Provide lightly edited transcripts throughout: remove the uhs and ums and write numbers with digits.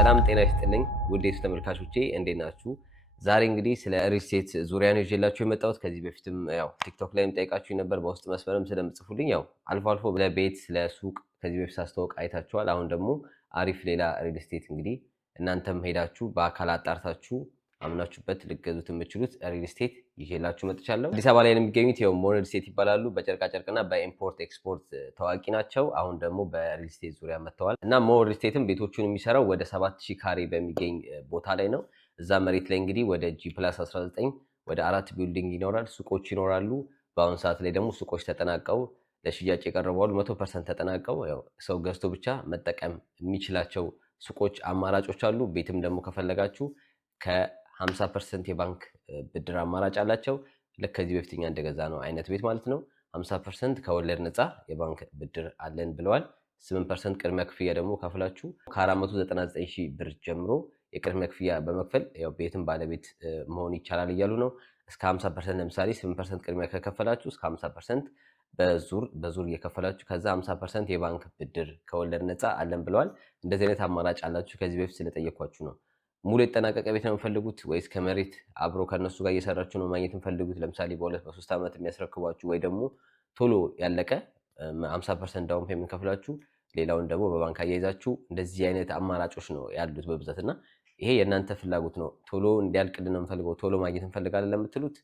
ሰላም ጤና ይስጥልኝ ውድ ተመልካቾቼ እንዴት ናችሁ? ዛሬ እንግዲህ ስለ ሪል ስቴት ዙሪያ ነው ይዤላችሁ የመጣሁት። ከዚህ በፊትም ያው ቲክቶክ ላይም ጠይቃችሁ ነበር፣ በውስጥ መስመርም ስለምጽፉልኝ ያው አልፎ አልፎ ለቤት ለሱቅ ከዚህ በፊት አስተዋውቅ አይታችኋል። አሁን ደግሞ አሪፍ ሌላ ሪል ስቴት እንግዲህ እናንተም ሄዳችሁ በአካል አጣርታችሁ አምናችሁበት ልገዙት የምትችሉት ሪል ስቴት ይዤላችሁ መጥቻለሁ። አዲስ አበባ ላይ የሚገኙት ያው ሞን ሪል ስቴት ይባላሉ። በጨርቃ ጨርቅና በኢምፖርት ኤክስፖርት ታዋቂ ናቸው። አሁን ደግሞ በሪል ስቴት ዙሪያ መጥተዋል እና ሞን ሪል ስቴትም ቤቶቹን የሚሰራው ወደ 7000 ካሬ በሚገኝ ቦታ ላይ ነው። እዛ መሬት ላይ እንግዲህ ወደ G+19 ወደ 4 ቢልዲንግ ይኖራል፣ ሱቆች ይኖራሉ። በአሁን ሰዓት ላይ ደግሞ ሱቆች ተጠናቀው ለሽያጭ የቀረበዋል 100% ተጠናቀው ያው ሰው ገዝቶ ብቻ መጠቀም የሚችላቸው ሱቆች አማራጮች አሉ። ቤትም ደግሞ ከፈለጋችሁ ከ50% የባንክ ብድር አማራጭ አላቸው። ልክ ከዚህ በፊትኛ እንደገዛ ነው አይነት ቤት ማለት ነው። 50% ከወለድ ነፃ የባንክ ብድር አለን ብለዋል። 8% ቅድሚያ ክፍያ ደግሞ ከፍላችሁ ከ499,000 ብር ጀምሮ የቅድሚያ ክፍያ በመክፈል ያው ቤትም ባለቤት መሆን ይቻላል እያሉ ነው። እስከ 50% ለምሳሌ 8% ቅድሚያ ከከፈላችሁ እስከ 50% በዙር እየከፈላችሁ ከዛ 50% የባንክ ብድር ከወለድ ነፃ አለን ብለዋል። እንደዚህ አይነት አማራጭ አላችሁ። ከዚህ በፊት ስለጠየኳችሁ ነው። ሙሉ የተጠናቀቀ ቤት ነው የምፈልጉት ወይስ ከመሬት አብሮ ከነሱ ጋር እየሰራችሁ ነው ማግኘት የምፈልጉት? ለምሳሌ በ2-3 ዓመት የሚያስረክቧችሁ ወይ ደግሞ ቶሎ ያለቀ 50% ዳውን ፔመንት ከፍላችሁ ሌላውን ደግሞ በባንክ አያይዛችሁ እንደዚህ አይነት አማራጮች ነው ያሉት በብዛት እና ይሄ የእናንተ ፍላጎት ነው። ቶሎ እንዲያልቅልን ነው የምፈልገው ቶሎ ማግኘት እንፈልጋለን ለምትሉት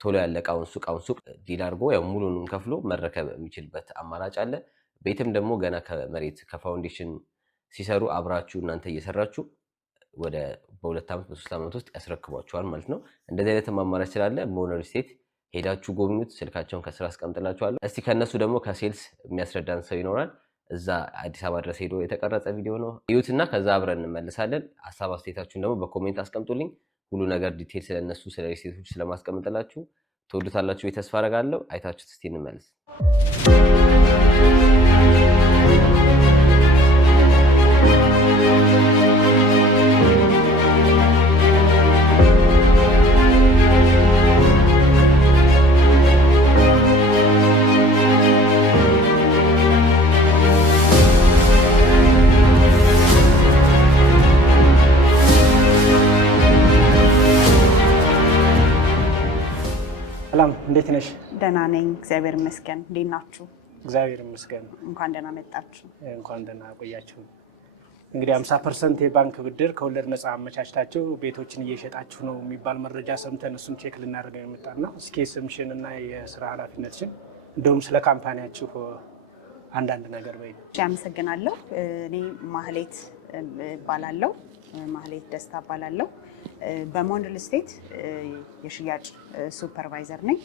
ቶሎ ያለቀውን ሱቅ ዲል አድርጎ ያው ሙሉን ከፍሎ መረከብ የሚችልበት አማራጭ አለ። ቤትም ደግሞ ገና ከመሬት ከፋውንዴሽን ሲሰሩ አብራችሁ እናንተ እየሰራችሁ ወደ በ2 ዓመት በ3 ዓመት ውስጥ ያስረክቧቸዋል ማለት ነው። እንደዚህ አይነት አማራጭ ስላለ ሞን ሪል ስቴት ሄዳችሁ ጎብኙት። ስልካቸውን ከስራ አስቀምጥላችኋለሁ። እስቲ ከነሱ ደግሞ ከሴልስ የሚያስረዳን ሰው ይኖራል። እዛ አዲስ አበባ ድረስ ሄዶ የተቀረጸ ቪዲዮ ነው እዩትና ከዛ አብረን እንመለሳለን። ሀሳብ አስተያየታችሁን ደግሞ በኮሜንት አስቀምጡልኝ። ሁሉ ነገር ዲቴል ስለነሱ ስለ ሪል ስቴቶች ስለማስቀምጥላችሁ ትወዱታላችሁ ተስፋ አደርጋለሁ። አይታችሁት እስቲ እንመለስ። ሰላም እንዴት ነሽ? ደህና ነኝ እግዚአብሔር ይመስገን። እንዴት ናችሁ? እግዚአብሔር ይመስገን። እንኳን ደህና መጣችሁ። እንኳን ደህና ቆያችሁ። እንግዲህ 50% የባንክ ብድር ከወለድ ነፃ አመቻችታችሁ ቤቶችን እየሸጣችሁ ነው የሚባል መረጃ ሰምተን እሱን ቼክ ልናደርግ የመጣና እስኪ ስምሽን እና የስራ ኃላፊነትሽን እንደውም ስለ ካምፓኒያችሁ አንዳንድ ነገር በይ። አመሰግናለሁ። እኔ ማህሌት እባላለሁ። ማህሌት ደስታ እባላለሁ። በሞን ሪል ስቴት የሽያጭ ሱፐርቫይዘር ነኝ።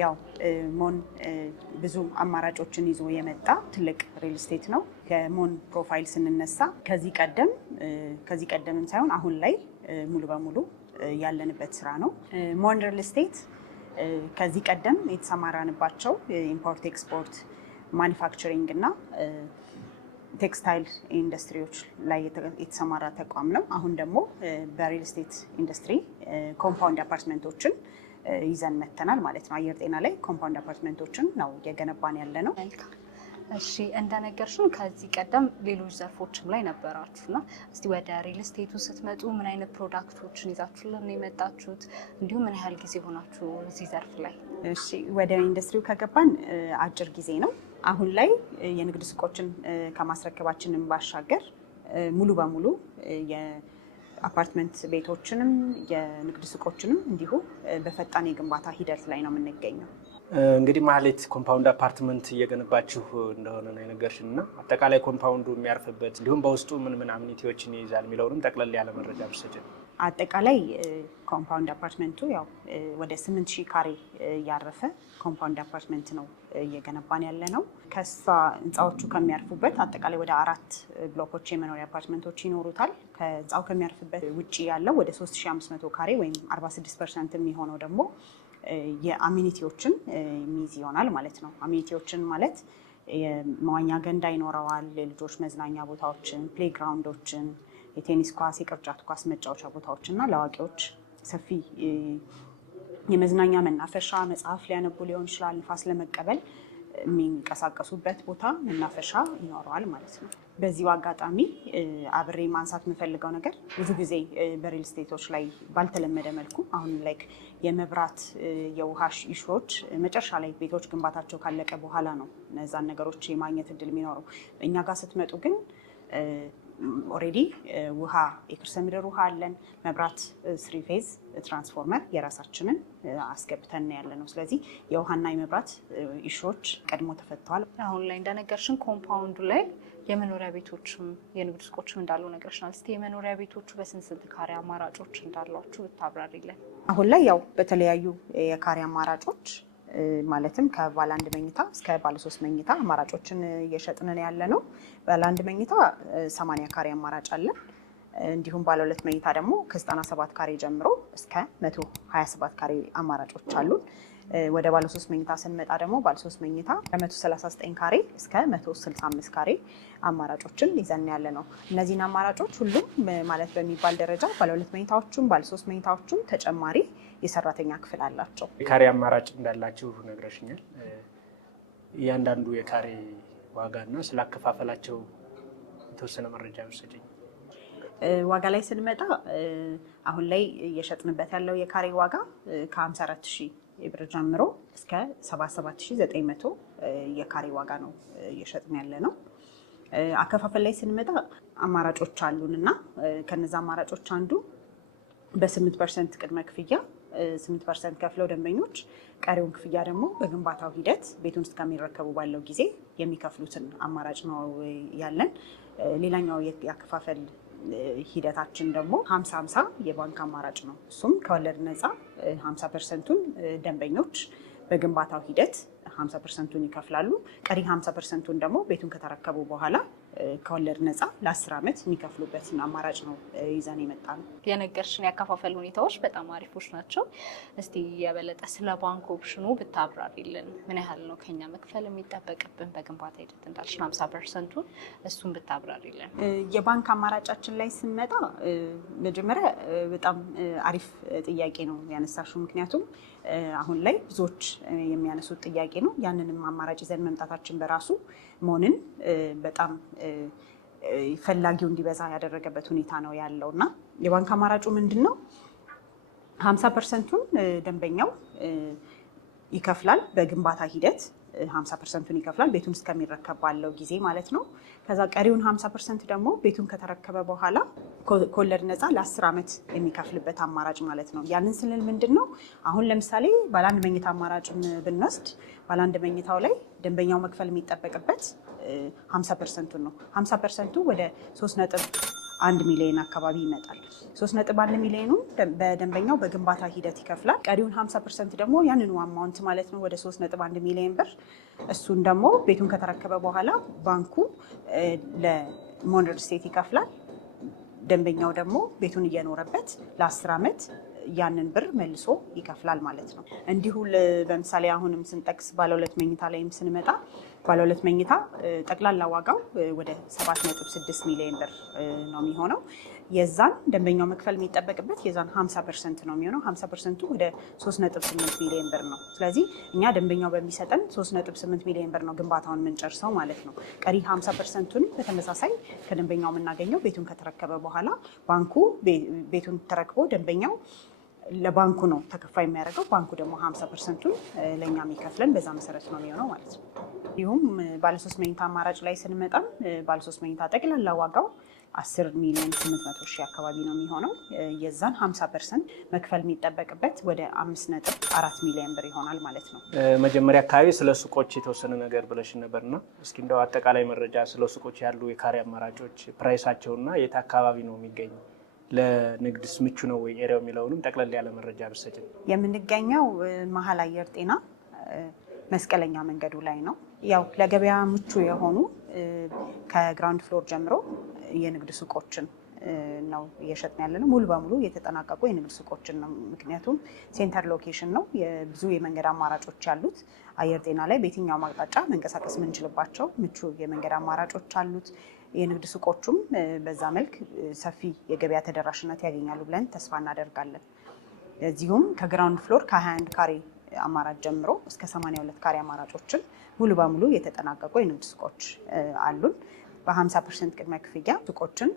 ያው ሞን ብዙ አማራጮችን ይዞ የመጣ ትልቅ ሪል ስቴት ነው። ከሞን ፕሮፋይል ስንነሳ ከዚህ ቀደምም ሳይሆን አሁን ላይ ሙሉ በሙሉ ያለንበት ስራ ነው። ሞን ሪል ስቴት ከዚህ ቀደም የተሰማራንባቸው ኢምፖርት ኤክስፖርት፣ ማኒፋክቸሪንግ እና ቴክስታይል ኢንዱስትሪዎች ላይ የተሰማራ ተቋም ነው። አሁን ደግሞ በሪል ስቴት ኢንዱስትሪ ኮምፓውንድ አፓርትመንቶችን ይዘን መተናል ማለት ነው። አየር ጤና ላይ ኮምፓውንድ አፓርትመንቶችን ነው እየገነባን ያለ ነው። እሺ እንደነገርሽን ከዚህ ቀደም ሌሎች ዘርፎችም ላይ ነበራችሁና እስቲ ወደ ሪል ስቴቱ ስትመጡ ምን አይነት ፕሮዳክቶችን ይዛችሁልን ነው የመጣችሁት? እንዲሁም ምን ያህል ጊዜ ሆናችሁ እዚህ ዘርፍ ላይ? እሺ ወደ ኢንዱስትሪው ከገባን አጭር ጊዜ ነው። አሁን ላይ የንግድ ሱቆችን ከማስረከባችንም ባሻገር ሙሉ በሙሉ የአፓርትመንት ቤቶችንም የንግድ ሱቆችንም እንዲሁ በፈጣን የግንባታ ሂደት ላይ ነው የምንገኘው። እንግዲህ ማህሌት ኮምፓውንድ አፓርትመንት እየገነባችሁ እንደሆነ ነው የነገርሽን እና አጠቃላይ ኮምፓውንዱ የሚያርፍበት እንዲሁም በውስጡ ምን አሚኒቲዎችን ይይዛል የሚለውንም ጠቅለል ያለ መረጃ ብትሰጪን። አጠቃላይ ኮምፓውንድ አፓርትመንቱ ያው ወደ 8000 ካሬ ያረፈ ኮምፓውንድ አፓርትመንት ነው እየገነባን ያለ ነው። ከሷ ህንፃዎቹ ከሚያርፉበት አጠቃላይ ወደ 4 ብሎኮች የመኖሪያ አፓርትመንቶች ይኖሩታል። ከህንፃው ከሚያርፍበት ውጪ ያለው ወደ 3500 ካሬ ወይም 46% የሚሆነው ደግሞ የአሚኒቲዎችን የሚይዝ ይሆናል ማለት ነው። አሚኒቲዎችን ማለት የመዋኛ ገንዳ ይኖረዋል፣ የልጆች መዝናኛ ቦታዎችን፣ ፕሌይግራውንዶችን፣ የቴኒስ ኳስ፣ የቅርጫት ኳስ መጫወቻ ቦታዎችን እና ለአዋቂዎች ሰፊ የመዝናኛ መናፈሻ፣ መጽሐፍ ሊያነቡ ሊሆን ይችላል፣ ንፋስ ለመቀበል የሚንቀሳቀሱበት ቦታ መናፈሻ ይኖረዋል ማለት ነው። በዚሁ አጋጣሚ አብሬ ማንሳት የምፈልገው ነገር ብዙ ጊዜ በሪል ስቴቶች ላይ ባልተለመደ መልኩ አሁን ላይ የመብራት የውሃ ኢሹዎች መጨረሻ ላይ ቤቶች ግንባታቸው ካለቀ በኋላ ነው እነዛን ነገሮች የማግኘት እድል የሚኖረው። እኛ ጋር ስትመጡ ግን ኦልሬዲ ውሃ የከርሰ ምድር ውሃ አለን። መብራት 3 ፌዝ ትራንስፎርመር የራሳችንን አስገብተን ያለ ነው። ስለዚህ የውሃና የመብራት ኢሹዎች ቀድሞ ተፈተዋል። አሁን ላይ እንደነገርሽን ኮምፓውንዱ ላይ የመኖሪያ ቤቶችም የንግድ ሱቆችም እንዳሉ ነገርሽናል። እስኪ የመኖሪያ ቤቶቹ በስንት ካሬ አማራጮች እንዳሏችሁ ብታብራሪልን። አሁን ላይ ያው በተለያዩ የካሬ አማራጮች ማለትም ከባለ 1 መኝታ እስከ ባለ 3 መኝታ አማራጮችን እየሸጥን ያለ ነው። ባለ 1 መኝታ 80 ካሬ አማራጭ አለ። እንዲሁም ባለ 2 መኝታ ደግሞ ከ97 ካሬ ጀምሮ እስከ 127 ካሬ አማራጮች አሉ። ወደ ባለ 3 መኝታ ስንመጣ ደግሞ ባለ 3 መኝታ ከ139 ካሬ እስከ 165 ካሬ አማራጮችን ይዘን ያለ ነው። እነዚህን አማራጮች ሁሉም ማለት በሚባል ደረጃ ባለ 2 መኝታዎቹም ባለ 3 መኝታዎቹም ተጨማሪ የሰራተኛ ክፍል አላቸው። የካሬ አማራጭ እንዳላችሁ ነግረሽኛል። እያንዳንዱ የካሬ ዋጋና ስላከፋፈላቸው የተወሰነ መረጃ ብትሰጪኝ። ዋጋ ላይ ስንመጣ አሁን ላይ እየሸጥንበት ያለው የካሬ ዋጋ ከ54,000 ብር ጀምሮ እስከ 77,900 የካሬ ዋጋ ነው እየሸጥን ያለ ነው። አከፋፈል ላይ ስንመጣ አማራጮች አሉን እና ከነዛ አማራጮች አንዱ በ8% ቅድመ ክፍያ 8% ከፍለው ደንበኞች ቀሪውን ክፍያ ደግሞ በግንባታው ሂደት ቤቱን እስከሚረከቡ ባለው ጊዜ የሚከፍሉትን አማራጭ ነው ያለን። ሌላኛው የአከፋፈል ሂደታችን ደግሞ 50-50 የባንክ አማራጭ ነው። እሱም ከወለድ ነፃ 50%ቱን ደንበኞች በግንባታው ሂደት 50%ቱን ይከፍላሉ። ቀሪ 50%ቱን ደግሞ ቤቱን ከተረከቡ በኋላ ከወለድ ነፃ ለ10 ዓመት የሚከፍሉበትን አማራጭ ነው ይዘን የመጣ ነው። የነገርሽን ያከፋፈል ሁኔታዎች በጣም አሪፎች ናቸው። እስቲ የበለጠ ስለ ባንክ ኦፕሽኑ ብታብራሪልን። ምን ያህል ነው ከኛ መክፈል የሚጠበቅብን በግንባታ ሂደት እንዳልሽን 50%ቱን እሱን ብታብራሪልን። የባንክ አማራጫችን ላይ ስንመጣ መጀመሪያ በጣም አሪፍ ጥያቄ ነው ያነሳሽው። ምክንያቱም አሁን ላይ ብዙዎች የሚያነሱት ጥያቄ ነው። ያንንም አማራጭ ይዘን መምጣታችን በራሱ መሆንን በጣም ፈላጊው እንዲበዛ ያደረገበት ሁኔታ ነው ያለው እና የባንክ አማራጩ ምንድን ነው? 50%ቱን ደንበኛው ይከፍላል በግንባታ ሂደት 50%ቱን ይከፍላል ቤቱን እስከሚረከብ ባለው ጊዜ ማለት ነው። ከዛ ቀሪውን 50% ደግሞ ቤቱን ከተረከበ በኋላ ከወለድ ነፃ ለ10 ዓመት የሚከፍልበት አማራጭ ማለት ነው። ያንን ስንል ምንድን ነው? አሁን ለምሳሌ ባለ 1 መኝታ አማራጭን ብንወስድ ባለ 1 መኝታው ላይ ደንበኛው መክፈል የሚጠበቅበት 50%ቱን ነው። 50%ቱ ወደ 3.1 ሚሊዮን አካባቢ ይመጣል። 3.1 ሚሊዮኑን በደንበኛው በግንባታ ሂደት ይከፍላል። ቀሪውን 50% ደግሞ ያንኑ አማውንት ማለት ነው ወደ 3.1 ሚሊዮን ብር እሱን ደግሞ ቤቱን ከተረከበ በኋላ ባንኩ ለሞን ሪል ስቴት ይከፍላል። ደንበኛው ደግሞ ቤቱን እየኖረበት ለ10 ዓመት ያንን ብር መልሶ ይከፍላል ማለት ነው። እንዲሁ በምሳሌ አሁንም ስንጠቅስ ባለ 2 መኝታ ላይም ስንመጣ ባለ 2 መኝታ ጠቅላላ ዋጋው ወደ 7.6 ሚሊዮን ብር ነው የሚሆነው። የዛን ደንበኛው መክፈል የሚጠበቅበት የዛን 50% ነው የሚሆነው። 50%ቱ ወደ 3.8 ሚሊዮን ብር ነው። ስለዚህ እኛ ደንበኛው በሚሰጠን 3.8 ሚሊዮን ብር ነው ግንባታውን የምንጨርሰው ማለት ነው። ቀሪ 50%ቱን በተመሳሳይ ከደንበኛው የምናገኘው ቤቱን ከተረከበ በኋላ ባንኩ ቤቱን ተረክቦ ደንበኛው ለባንኩ ነው ተከፋይ የሚያደርገው። ባንኩ ደግሞ 50%ቱን ለእኛ የሚከፍለን በዛ መሰረት ነው የሚሆነው ማለት ነው። እንዲሁም ባለ3 መኝታ አማራጭ ላይ ስንመጣም ባለ3 መኝታ ጠቅላላ ዋጋው 10 ሚሊዮን 800 ሺህ አካባቢ ነው የሚሆነው። የዛን 50% መክፈል የሚጠበቅበት ወደ 5.4 ሚሊዮን ብር ይሆናል ማለት ነው። መጀመሪያ አካባቢ ስለ ሱቆች የተወሰነ ነገር ብለሽን ነበርና እስኪ እንደው አጠቃላይ መረጃ ስለ ሱቆች ያሉ የካሬ አማራጮች ፕራይሳቸውና የት አካባቢ ነው የሚገኘው፣ ለንግድስ ምቹ ነው ወይ ኤሪያው የሚለውንም ጠቅለል ያለ መረጃ ብትሰጪን። የምንገኘው መሀል አየር ጤና መስቀለኛ መንገዱ ላይ ነው። ያው ለገበያ ምቹ የሆኑ ከግራውንድ ፍሎር ጀምሮ የንግድ ሱቆችን ነው እየሸጥን ያለ ነው። ሙሉ በሙሉ የተጠናቀቁ የንግድ ሱቆችን ነው። ምክንያቱም ሴንተር ሎኬሽን ነው። ብዙ የመንገድ አማራጮች ያሉት አየር ጤና ላይ በየትኛውም አቅጣጫ መንቀሳቀስ የምንችልባቸው ምቹ የመንገድ አማራጮች አሉት። የንግድ ሱቆቹም በዛ መልክ ሰፊ የገበያ ተደራሽነት ያገኛሉ ብለን ተስፋ እናደርጋለን። እዚሁም ከግራውንድ ፍሎር ከ21 ካሬ አማራጭ ጀምሮ እስከ 82 ካሬ አማራጮችን ሙሉ በሙሉ የተጠናቀቁ የንግድ ሱቆች አሉን። በ50% ቅድመ ክፍያ ሱቆችን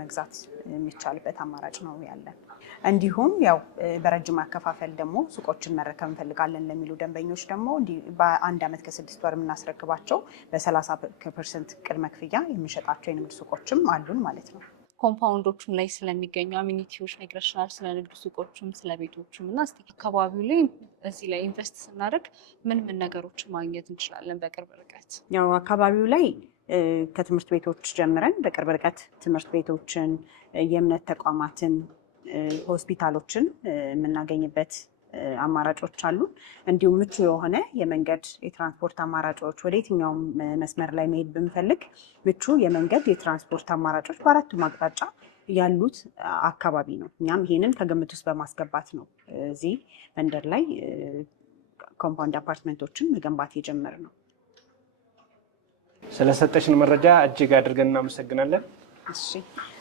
መግዛት የሚቻልበት አማራጭ ነው ያለን። እንዲሁም ያው በረጅም አከፋፈል ደግሞ ሱቆችን መረከብ እንፈልጋለን ለሚሉ ደንበኞች ደግሞ በ1 ዓመት ከ6 ወር የምናስረክባቸው በ30% ቅድመ ክፍያ የምንሸጣቸው የንግድ ሱቆችም አሉን ማለት ነው። ኮምፓውንዶቹም ላይ ስለሚገኙ አሚኒቲዎች ነግረሽናል፣ ስለ ንግድ ሱቆችም ስለ ቤቶችም እና እስኪ አካባቢው ላይ እዚህ ላይ ኢንቨስት ስናደርግ ምን ምን ነገሮችን ማግኘት እንችላለን በቅርብ ርቀት? ያው አካባቢው ላይ ከትምህርት ቤቶች ጀምረን በቅርብ ርቀት ትምህርት ቤቶችን፣ የእምነት ተቋማትን፣ ሆስፒታሎችን የምናገኝበት አማራጮች አሉ። እንዲሁም ምቹ የሆነ የመንገድ የትራንስፖርት አማራጮች ወደ የትኛውም መስመር ላይ መሄድ ብንፈልግ ምቹ የመንገድ የትራንስፖርት አማራጮች በአራቱም አቅጣጫ ያሉት አካባቢ ነው። እኛም ይሄንን ከግምት ውስጥ በማስገባት ነው እዚህ መንደር ላይ ኮምፓውንድ አፓርትመንቶችን መገንባት የጀመርነው። ስለሰጠሽን መረጃ እጅግ አድርገን እናመሰግናለን። እሺ፣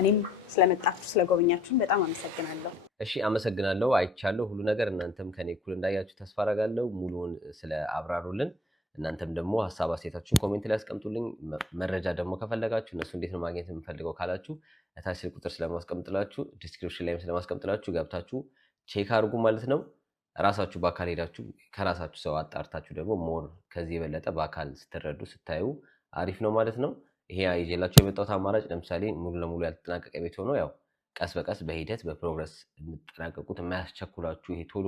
እኔም ስለመጣችሁ ስለጎበኛችሁን በጣም አመሰግናለሁ። እሺ፣ አመሰግናለሁ። አይቻለሁ ሁሉ ነገር። እናንተም ከኔ እኩል እንዳያችሁ ተስፋ አደርጋለሁ። ሙሉውን ስለ አብራሩልን። እናንተም ደግሞ ሀሳብ አስተያየታችሁን ኮሜንት ላይ አስቀምጡልኝ። መረጃ ደግሞ ከፈለጋችሁ እነሱ እንዴት ነው ማግኘት የምፈልገው ካላችሁ እታች ስልክ ቁጥር ስለማስቀምጥላችሁ ዲስክሪፕሽን ላይም ስለማስቀምጥላችሁ ገብታችሁ ቼክ አድርጉ ማለት ነው። ራሳችሁ በአካል ሄዳችሁ ከራሳችሁ ሰው አጣርታችሁ ደግሞ ሞር ከዚህ የበለጠ በአካል ስትረዱ ስታዩ አሪፍ ነው ማለት ነው። ይሄ ይዤላችሁ የመጣሁት አማራጭ ለምሳሌ ሙሉ ለሙሉ ያልተጠናቀቀ ቤት ሆኖ ያው ቀስ በቀስ በሂደት በፕሮግረስ የምትጠናቀቁት የማያስቸኩላችሁ ይሄ ቶሎ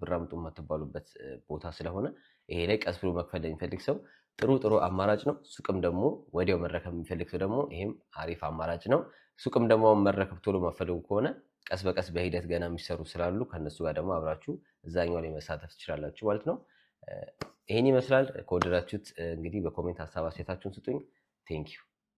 ብራምጡ የማትባሉበት ቦታ ስለሆነ ይሄ ላይ ቀስ ብሎ መክፈል የሚፈልግ ሰው ጥሩ አማራጭ ነው። ሱቅም ደግሞ ወዲያው መረከብ የሚፈልግ ሰው ደግሞ ይሄም አሪፍ አማራጭ ነው። ሱቅም ደግሞ መረከብ ቶሎ መፈልጉ ከሆነ ቀስ በቀስ በሂደት ገና የሚሰሩ ስላሉ ከነሱ ጋር ደግሞ አብራችሁ እዛኛው ላይ መሳተፍ ትችላላችሁ ማለት ነው። ይሄን ይመስላል። ከወደዳችሁት እንግዲህ በኮሜንት ሀሳብ አስተያየታችሁን ስጡኝ። ቴንኪዩ